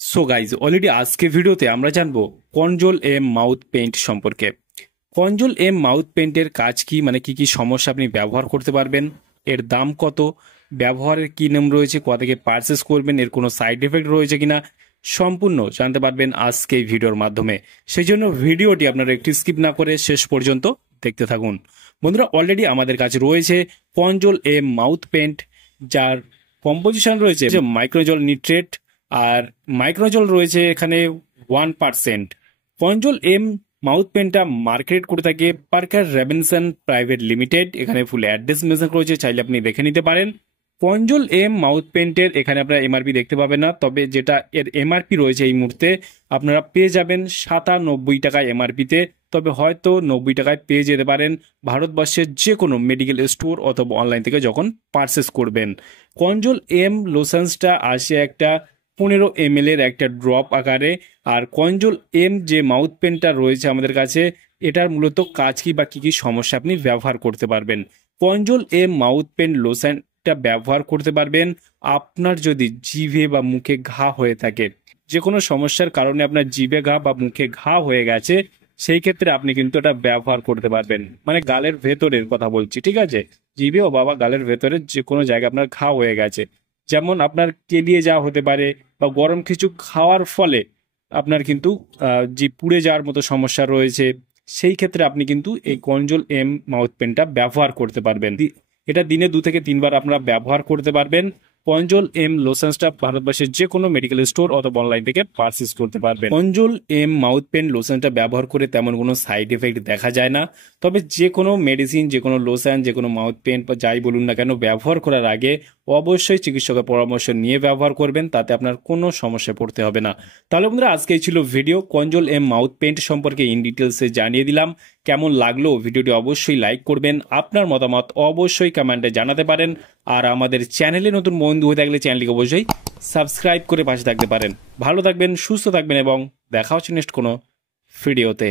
So guys already আজকে ভিডিওতে আমরা জানবো কনজোল এম মাউথ পেইন্ট সম্পর্কে। কনজোল এম মাউথ পেইন্টের কাজ কি, মানে কি কি সমস্যা আপনি ব্যবহার করতে পারবেন, এর দাম কত, ব্যবহারের কি নিয়ম রয়েছে, কোথা থেকে পারচেস করবেন, এর কোনো সাইড এফেক্ট রয়েছে কিনা, সম্পূর্ণ জানতে পারবেন আজকে এই ভিডিওর মাধ্যমে। সেই জন্য ভিডিওটি আপনারা একটু স্কিপ না করে শেষ পর্যন্ত দেখতে থাকুন। বন্ধুরা, অলরেডি আমাদের কাছে রয়েছে কনজোল এম মাউথ পেইন্ট, যার কম্পোজিশন রয়েছে মাইক্রোজল নিট্রেট আর মাইক্রোজল রয়েছে এখানে 1%। কনজোল এম মাউথ পেনটা মার্কেট করে থাকে পার্কার রেভেনসন প্রাইভেট লিমিটেড। এখানে ফুল অ্যাড্রেস মেনশন করেছে, চাইলে আপনি দেখে নিতে পারেন। কনজোল এম মাউথ পেন্টের এখানে আপনারা এমআরপি দেখতে পাবেন না, তবে যেটা এর এমআরপি রয়েছে এই মুহূর্তে আপনারা পেয়ে যাবেন 97 টাকায় এমআরপিতে। তবে হয়তো 90 টাকায় পেয়ে যেতে পারেন ভারতবর্ষের যে কোনো মেডিকেল স্টোর অথবা অনলাইন থেকে যখন পারচেস করবেন। কনজোল এম লোশনসটা আসে একটা 15 ml এর একটা ড্রপ আকারে। আর কনজোল এম যে মাউথ পেনটা রয়েছে আমাদের কাছে, এটার মূলত কাজ কি বা কি কি সমস্যা আপনি ব্যবহার করতে পারবেন। কনজোল এম মাউথ পেন লোশনটা ব্যবহার করতে পারবেন আপনার যদি জিভে বা মুখে ঘা হয়ে থাকে, যে কোনো সমস্যার কারণে আপনার জিভে ঘা বা মুখে ঘা হয়ে গেছে, সেই ক্ষেত্রে আপনি কিন্তু এটা ব্যবহার করতে পারবেন। মানে গালের ভেতরের কথা বলছি, ঠিক আছে, জিভে ও বাবা গালের ভেতরে যে কোনো জায়গায় আপনার ঘা হয়ে গেছে, যেমন আপনার কেলিয়ে যাওয়া হতে পারে বা গরম কিছু খাওয়ার ফলে আপনার কিন্তু জিভ পুড়ে যাওয়ার মতো সমস্যা রয়েছে, সেই ক্ষেত্রে আপনি কিন্তু এই কনজোল এম মাউথ পেনটা ব্যবহার করতে পারবেন। এটা দিনে 2 থেকে 3 বার আপনারা ব্যবহার করতে পারবেন। কনজোল এম লোশনসটা ভারতবর্ষের যে কোনো মেডিকেল স্টোর অথবা অনলাইন থেকে পারচেস করতে পারবেন। কনজোল এম মাউথ পেন লোশনটা ব্যবহার করে তেমন কোনো সাইড এফেক্ট দেখা যায় না, তবে যে কোনো মেডিসিন, যে কোনো লোশন, যে কোনো মাউথ পেন বা যাই বলুন না কেন, ব্যবহার করার আগে অবশ্যই চিকিৎসকের পরামর্শ নিয়ে ব্যবহার করবেন, তাতে আপনার কোনো সমস্যায় পড়তে হবে না। তাহলে বন্ধুরা, আজকে ছিল ভিডিও কনজোল এম মাউথ পেন্ট সম্পর্কে ইন ডিটেলসে জানিয়ে দিলাম। কেমন লাগলো ভিডিওটি অবশ্যই লাইক করবেন, আপনার মতামত অবশ্যই কমেন্টে জানাতে পারেন। আর আমাদের চ্যানেলে নতুন বন্ধু হয়ে থাকলে চ্যানেলটিকে অবশ্যই সাবস্ক্রাইব করে পাশে থাকতে পারেন। ভালো থাকবেন, সুস্থ থাকবেন এবং দেখা হচ্ছে নেক্সট কোনো ভিডিওতে।